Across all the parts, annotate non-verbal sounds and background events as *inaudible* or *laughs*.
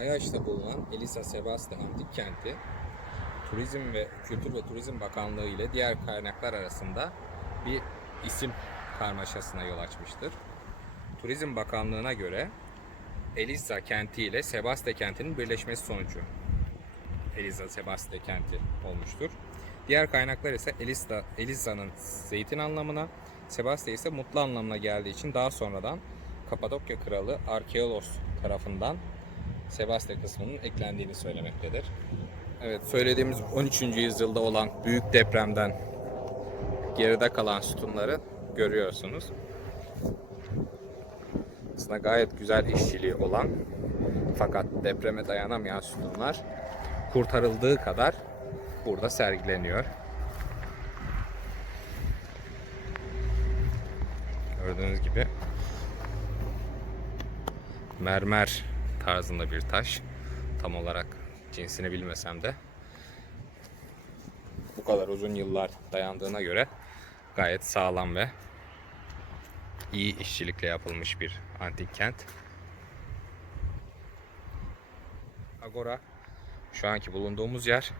Ayaş'ta bulunan Elisa Sebaste Antik Kenti, Turizm ve Kültür ve Turizm Bakanlığı ile diğer kaynaklar arasında bir isim karmaşasına yol açmıştır. Turizm Bakanlığı'na göre Elisa kenti ile Sebaste kentinin birleşmesi sonucu Elisa Sebaste kenti olmuştur. Diğer kaynaklar ise Elisa, Elisa'nın zeytin anlamına, Sebaste ise mutlu anlamına geldiği için daha sonradan Kapadokya Kralı Arkeolos tarafından Sebaste kısmının eklendiğini söylemektedir. Evet, söylediğimiz 13. yüzyılda olan büyük depremden geride kalan sütunları görüyorsunuz. Aslında gayet güzel işçiliği olan fakat depreme dayanamayan sütunlar kurtarıldığı kadar burada sergileniyor. Gördüğünüz gibi mermer tarzında bir taş. Tam olarak cinsini bilmesem de bu kadar uzun yıllar dayandığına göre gayet sağlam ve iyi işçilikle yapılmış bir antik kent. Agora şu anki bulunduğumuz yer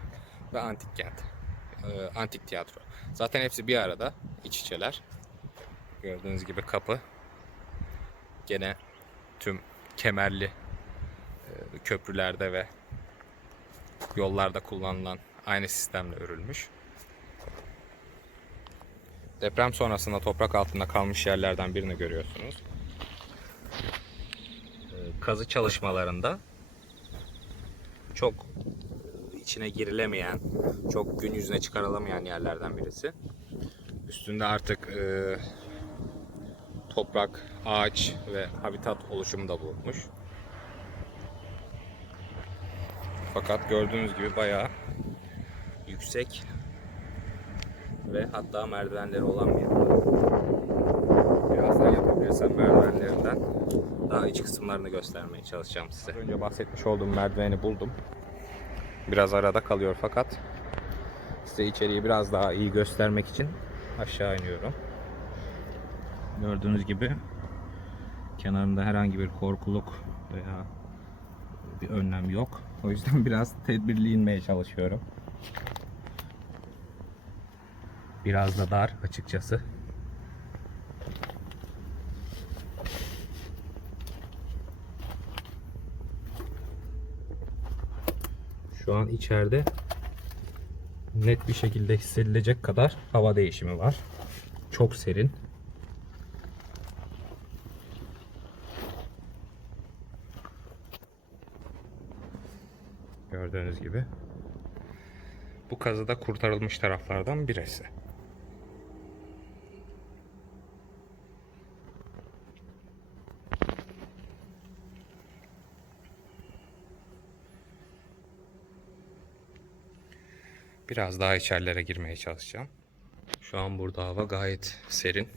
ve antik kent. Ee, antik tiyatro. Zaten hepsi bir arada iç içeler. Gördüğünüz gibi kapı gene tüm kemerli köprülerde ve yollarda kullanılan aynı sistemle örülmüş. Deprem sonrasında toprak altında kalmış yerlerden birini görüyorsunuz. Ee, Kazı çalışmalarında çok e, içine girilemeyen, çok gün yüzüne çıkarılamayan yerlerden birisi. Üstünde artık e, toprak, ağaç ve habitat oluşumu da bulunmuş. Fakat gördüğünüz gibi bayağı yüksek ve hatta merdivenleri olan bir yer. Birazdan yapabilirsem merdivenlerinden daha iç kısımlarını göstermeye çalışacağım size. Önce bahsetmiş olduğum merdiveni buldum. Biraz arada kalıyor fakat size içeriği biraz daha iyi göstermek için aşağı iniyorum. Gördüğünüz gibi kenarında herhangi bir korkuluk veya bir önlem yok. O yüzden *laughs* biraz tedbirli inmeye çalışıyorum. Biraz da dar açıkçası. Şu an içeride net bir şekilde hissedilecek kadar hava değişimi var. Çok serin. Gördüğünüz gibi. Bu kazıda kurtarılmış taraflardan birisi. Biraz daha içerilere girmeye çalışacağım. Şu an burada hava gayet serin.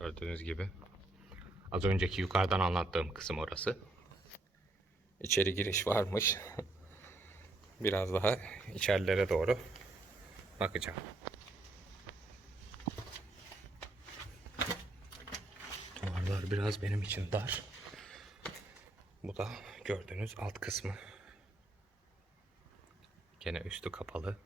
Gördüğünüz gibi. Az önceki yukarıdan anlattığım kısım orası. İçeri giriş varmış. *laughs* Biraz daha içerilere doğru bakacağım. Duvarlar biraz benim için dar. Bu da gördüğünüz alt kısmı. Gene üstü kapalı.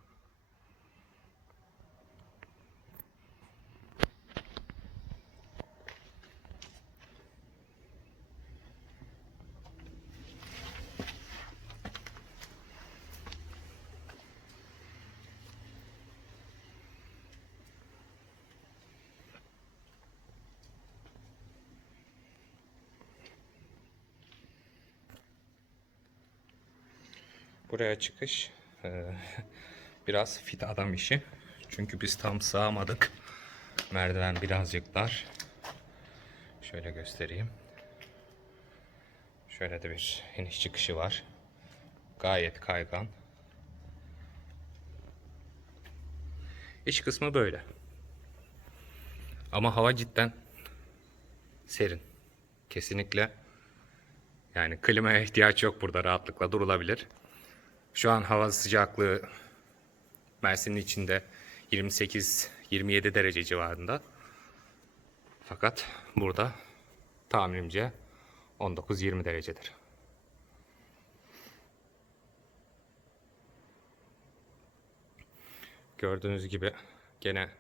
Buraya çıkış eee, *laughs* biraz fit adam işi. Çünkü biz tam sığamadık. Merdiven birazcık dar. Şöyle göstereyim. Şöyle de bir iniş çıkışı var. Gayet kaygan. İç kısmı böyle. Ama hava cidden serin. Kesinlikle yani klimaya ihtiyaç yok burada rahatlıkla durulabilir. Şu an hava sıcaklığı Mersin'in içinde 28-27 derece civarında. Fakat burada tahminimce 19-20 derecedir. Gördüğünüz gibi gene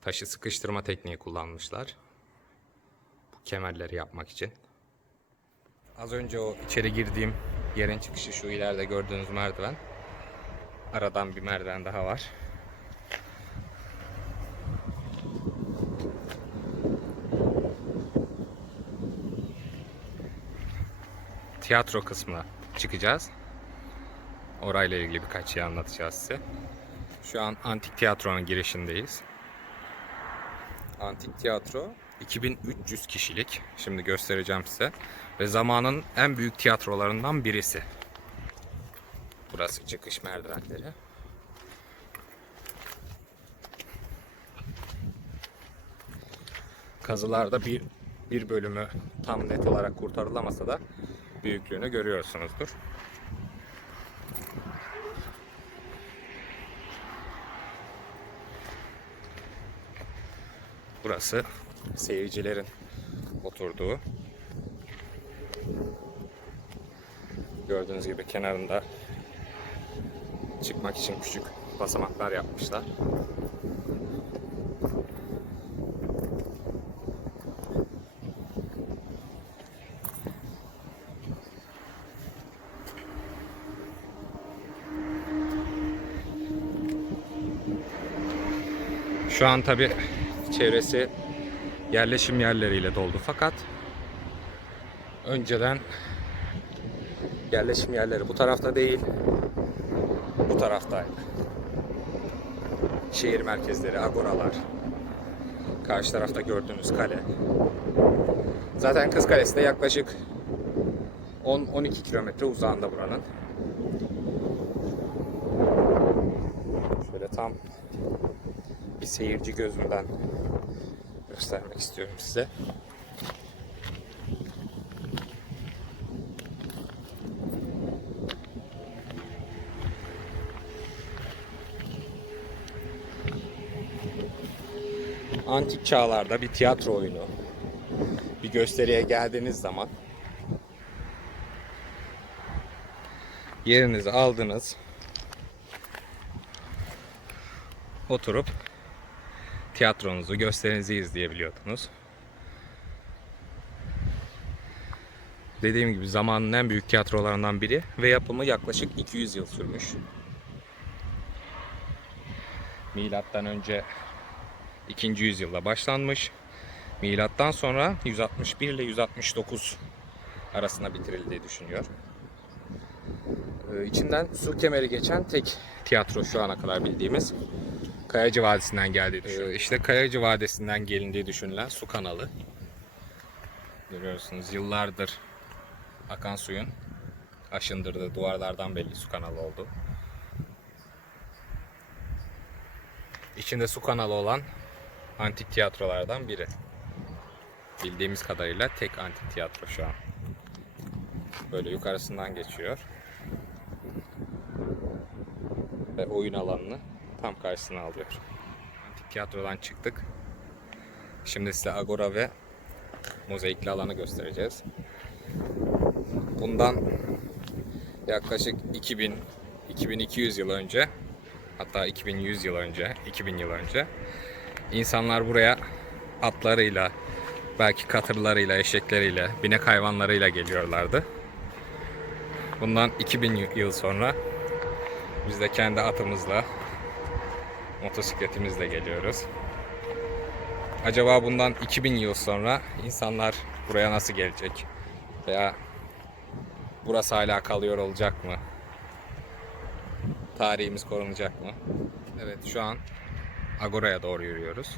taşı sıkıştırma tekniği kullanmışlar. Bu kemerleri yapmak için. Az önce o içeri girdiğim yerin çıkışı şu ileride gördüğünüz merdiven. Aradan bir merdiven daha var. Tiyatro kısmına çıkacağız. Orayla ilgili birkaç şey anlatacağız size. Şu an Antik Tiyatro'nun girişindeyiz. Antik Tiyatro 2300 kişilik. Şimdi göstereceğim size. Ve zamanın en büyük tiyatrolarından birisi. Burası çıkış merdivenleri. Kazılarda bir bir bölümü tam net olarak kurtarılamasa da büyüklüğünü görüyorsunuzdur. Burası seyircilerin oturduğu. Gördüğünüz gibi kenarında çıkmak için küçük basamaklar yapmışlar. Şu an tabi çevresi yerleşim yerleriyle doldu fakat önceden yerleşim yerleri bu tarafta değil bu taraftaydı. Şehir merkezleri, agoralar, karşı tarafta gördüğünüz kale. Zaten Kız Kalesi de yaklaşık 10-12 kilometre uzağında buranın. Şöyle tam bir seyirci gözünden göstermek istiyorum size. Antik çağlarda bir tiyatro oyunu, bir gösteriye geldiğiniz zaman yerinizi aldınız, oturup tiyatronuzu, gösterinizi izleyebiliyordunuz. Dediğim gibi zamanın en büyük tiyatrolarından biri ve yapımı yaklaşık 200 yıl sürmüş. Milattan önce 2. yüzyılda başlanmış. Milattan sonra 161 ile 169 arasında bitirildiği düşünüyor. Ee, içinden su kemeri geçen tek tiyatro şu ana kadar bildiğimiz. Kayacı Vadisi'nden geldiği düşünülüyor. Ee, işte Kayacı Vadisi'nden gelindiği düşünülen su kanalı. Görüyorsunuz yıllardır akan suyun aşındırdığı duvarlardan belli su kanalı oldu. İçinde su kanalı olan antik tiyatrolardan biri. Bildiğimiz kadarıyla tek antik tiyatro şu an. Böyle yukarısından geçiyor. Ve oyun alanını tam karşısına alıyor. Antik tiyatrodan çıktık. Şimdi size agora ve mozaikli alanı göstereceğiz. Bundan yaklaşık 2000 2200 yıl önce hatta 2100 yıl önce, 2000 yıl önce insanlar buraya atlarıyla, belki katırlarıyla, eşekleriyle, binek hayvanlarıyla geliyorlardı. Bundan 2000 yıl sonra biz de kendi atımızla, motosikletimizle geliyoruz. Acaba bundan 2000 yıl sonra insanlar buraya nasıl gelecek? Veya burası hala kalıyor olacak mı? Tarihimiz korunacak mı? Evet şu an Agora'ya doğru yürüyoruz.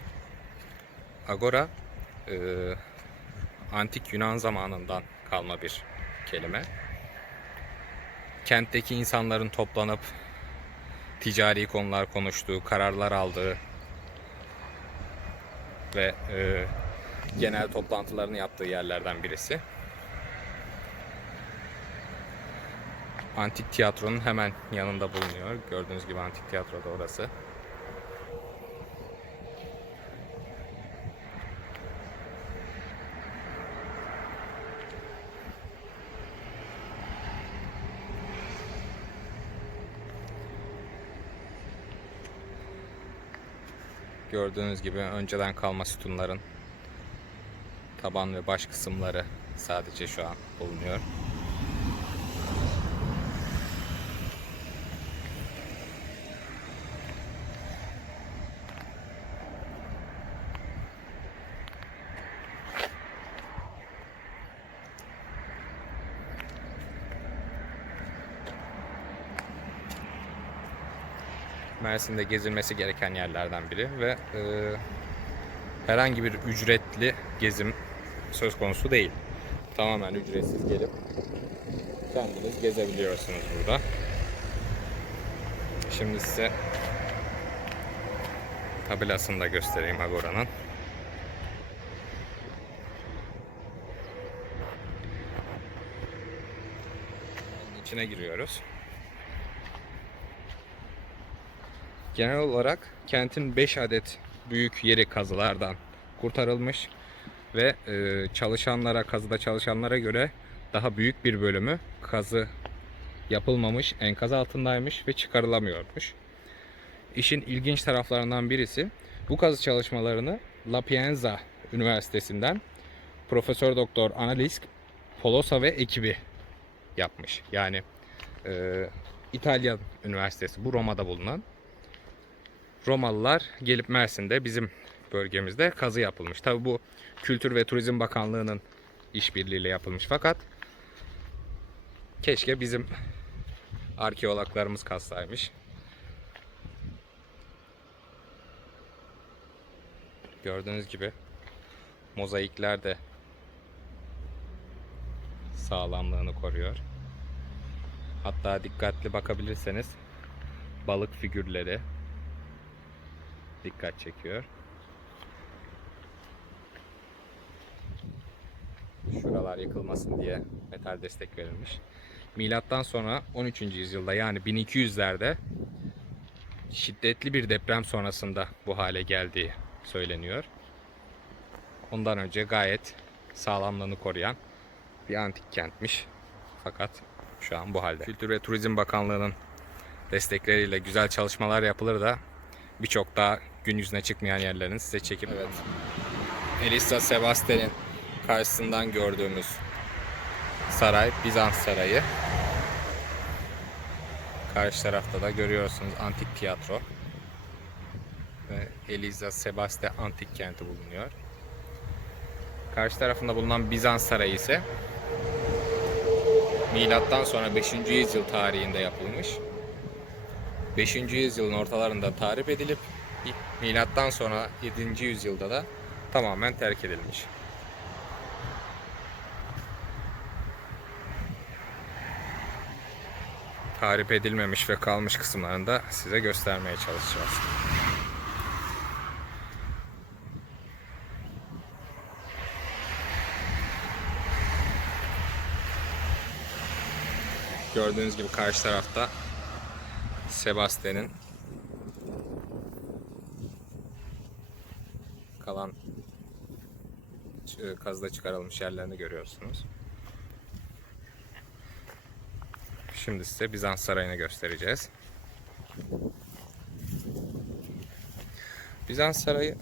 Agora e, antik Yunan zamanından kalma bir kelime. Kentteki insanların toplanıp ticari konular konuştuğu, kararlar aldığı ve e, genel toplantılarını yaptığı yerlerden birisi. Antik tiyatronun hemen yanında bulunuyor. Gördüğünüz gibi antik tiyatro da orası. Gördüğünüz gibi önceden kalma sütunların taban ve baş kısımları sadece şu an bulunuyor. Mersin'de gezilmesi gereken yerlerden biri ve e, herhangi bir ücretli gezim söz konusu değil. Tamamen ücretsiz gelip kendiniz gezebiliyorsunuz burada. Şimdi size tabelasını da göstereyim Agora'nın. İçine giriyoruz. Genel olarak kentin 5 adet büyük yeri kazılardan kurtarılmış ve e, çalışanlara, kazıda çalışanlara göre daha büyük bir bölümü kazı yapılmamış, enkaz altındaymış ve çıkarılamıyormuş. İşin ilginç taraflarından birisi bu kazı çalışmalarını La Pienza Üniversitesi'nden Profesör Doktor Analisk Polosa ve ekibi yapmış. Yani e, İtalyan Üniversitesi bu Roma'da bulunan Romalılar gelip Mersin'de bizim bölgemizde kazı yapılmış. Tabi bu Kültür ve Turizm Bakanlığı'nın işbirliğiyle yapılmış fakat keşke bizim arkeologlarımız kazsaymış. Gördüğünüz gibi mozaikler de sağlamlığını koruyor. Hatta dikkatli bakabilirseniz balık figürleri dikkat çekiyor. Şuralar yıkılmasın diye metal destek verilmiş. Milattan sonra 13. yüzyılda yani 1200'lerde şiddetli bir deprem sonrasında bu hale geldiği söyleniyor. Ondan önce gayet sağlamlığını koruyan bir antik kentmiş. Fakat şu an bu halde. Kültür ve Turizm Bakanlığı'nın destekleriyle güzel çalışmalar yapılır da birçok daha gün yüzüne çıkmayan yerlerini size çekip evet. Elisa Sebastian'in karşısından gördüğümüz saray Bizans Sarayı. Karşı tarafta da görüyorsunuz antik tiyatro ve Elisa Sebastian antik kenti bulunuyor. Karşı tarafında bulunan Bizans Sarayı ise milattan sonra 5. yüzyıl tarihinde yapılmış. 5. yüzyılın ortalarında tarif edilip milattan sonra 7. yüzyılda da tamamen terk edilmiş. Tarif edilmemiş ve kalmış kısımlarını da size göstermeye çalışacağız. Gördüğünüz gibi karşı tarafta Sebastian'in kalan ç- kazıda çıkarılmış yerlerini görüyorsunuz. Şimdi size Bizans Sarayı'nı göstereceğiz. Bizans Sarayı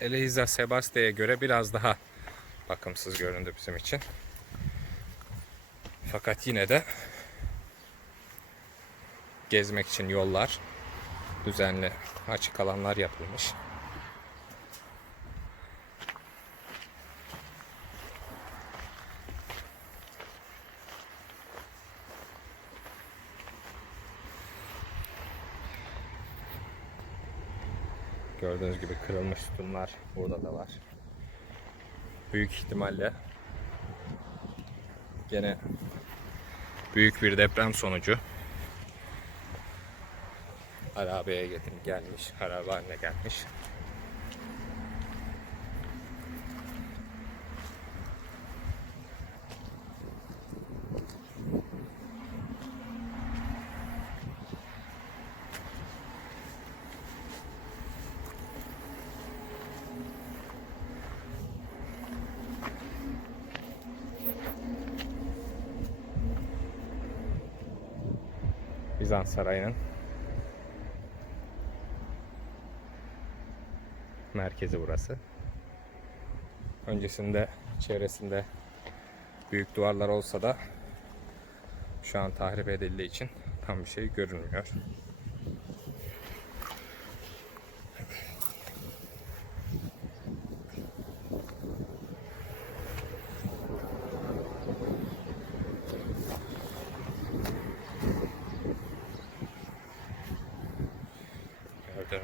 Elisa Sebastia'ya göre biraz daha bakımsız göründü bizim için. Fakat yine de gezmek için yollar, düzenli açık alanlar yapılmış. Gördüğünüz gibi kırılmış sütunlar burada da var. Büyük ihtimalle gene büyük bir deprem sonucu harabeye gelmiş, harabe haline gelmiş. Bizans Sarayı'nın merkezi burası. Öncesinde çevresinde büyük duvarlar olsa da şu an tahrip edildiği için tam bir şey görünmüyor.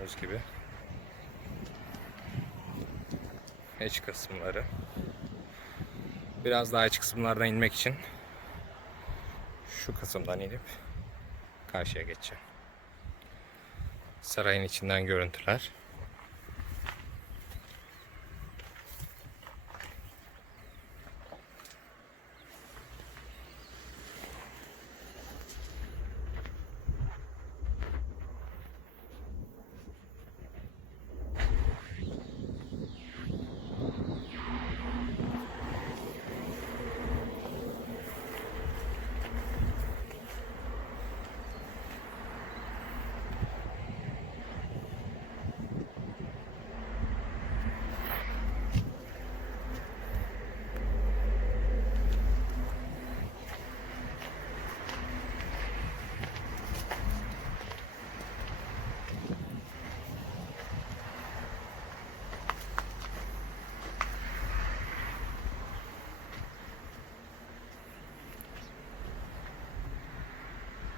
Gördüğünüz gibi iç kısımları. Biraz daha iç kısımlardan inmek için şu kısımdan inip karşıya geçeceğim. Sarayın içinden görüntüler.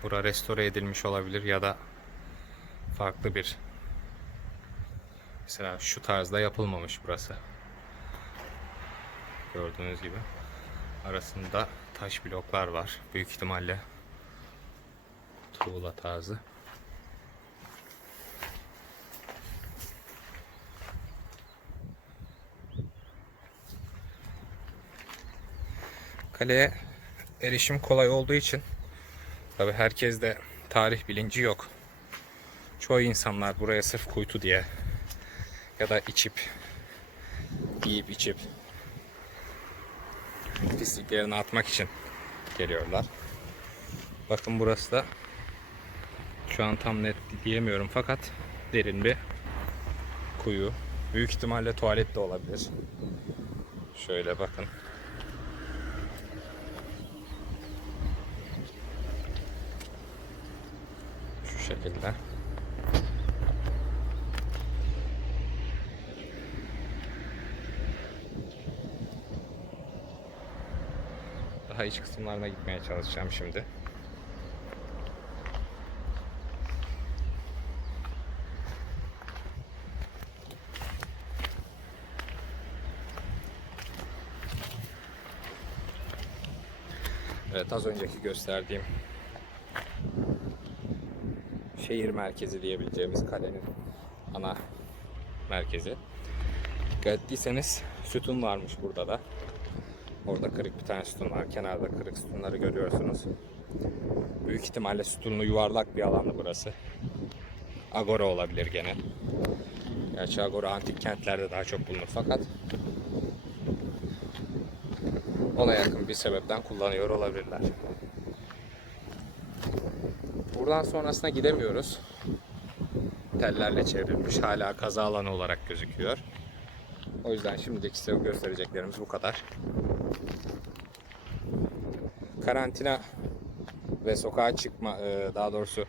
Bura restore edilmiş olabilir ya da farklı bir mesela şu tarzda yapılmamış burası. Gördüğünüz gibi arasında taş bloklar var. Büyük ihtimalle tuğla tarzı. Kaleye erişim kolay olduğu için Tabi herkes de tarih bilinci yok. Çoğu insanlar buraya sırf kuytu diye ya da içip yiyip içip pisliklerini atmak için geliyorlar. Bakın burası da şu an tam net diyemiyorum fakat derin bir kuyu. Büyük ihtimalle tuvalet de olabilir. Şöyle bakın. Şekilde. Daha iç kısımlarına gitmeye çalışacağım şimdi. Evet az önceki gösterdiğim şehir merkezi diyebileceğimiz kalenin ana merkezi. Dikkat ettiyseniz sütun varmış burada da. Orada kırık bir tane sütun var. Kenarda kırık sütunları görüyorsunuz. Büyük ihtimalle sütunlu yuvarlak bir alandı burası. Agora olabilir gene. Gerçi Agora antik kentlerde daha çok bulunur fakat ona yakın bir sebepten kullanıyor olabilirler. Buradan sonrasına gidemiyoruz. Tellerle çevrilmiş hala kaza alanı olarak gözüküyor. O yüzden şimdilik size göstereceklerimiz bu kadar. Karantina ve sokağa çıkma, e, daha doğrusu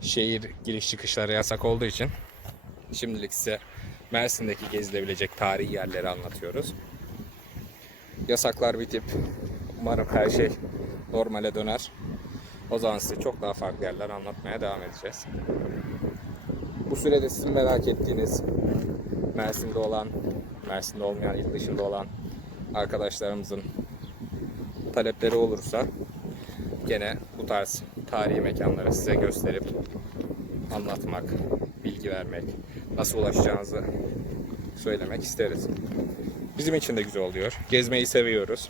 şehir giriş çıkışları yasak olduğu için şimdilik size Mersin'deki gezilebilecek tarihi yerleri anlatıyoruz. Yasaklar bitip umarım her şey normale döner. O zaman size çok daha farklı yerler anlatmaya devam edeceğiz. Bu sürede sizin merak ettiğiniz Mersin'de olan, Mersin'de olmayan, il dışında olan arkadaşlarımızın talepleri olursa gene bu tarz tarihi mekanları size gösterip anlatmak, bilgi vermek, nasıl ulaşacağınızı söylemek isteriz. Bizim için de güzel oluyor. Gezmeyi seviyoruz.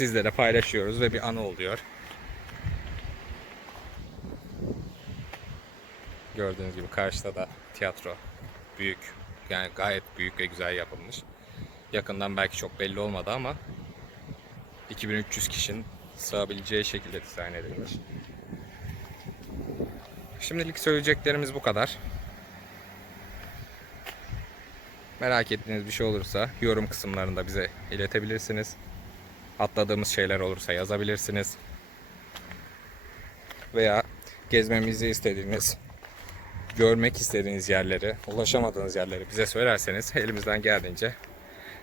Sizlere paylaşıyoruz ve bir anı oluyor. Gördüğünüz gibi karşıda da tiyatro büyük. Yani gayet büyük ve güzel yapılmış. Yakından belki çok belli olmadı ama 2300 kişinin sığabileceği şekilde dizayn edilmiş. Şimdilik söyleyeceklerimiz bu kadar. Merak ettiğiniz bir şey olursa yorum kısımlarında bize iletebilirsiniz. Atladığımız şeyler olursa yazabilirsiniz. Veya gezmemizi istediğiniz, görmek istediğiniz yerleri, ulaşamadığınız yerleri bize söylerseniz elimizden geldiğince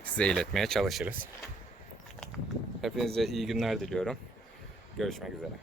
size iletmeye çalışırız. Hepinize iyi günler diliyorum. Görüşmek üzere.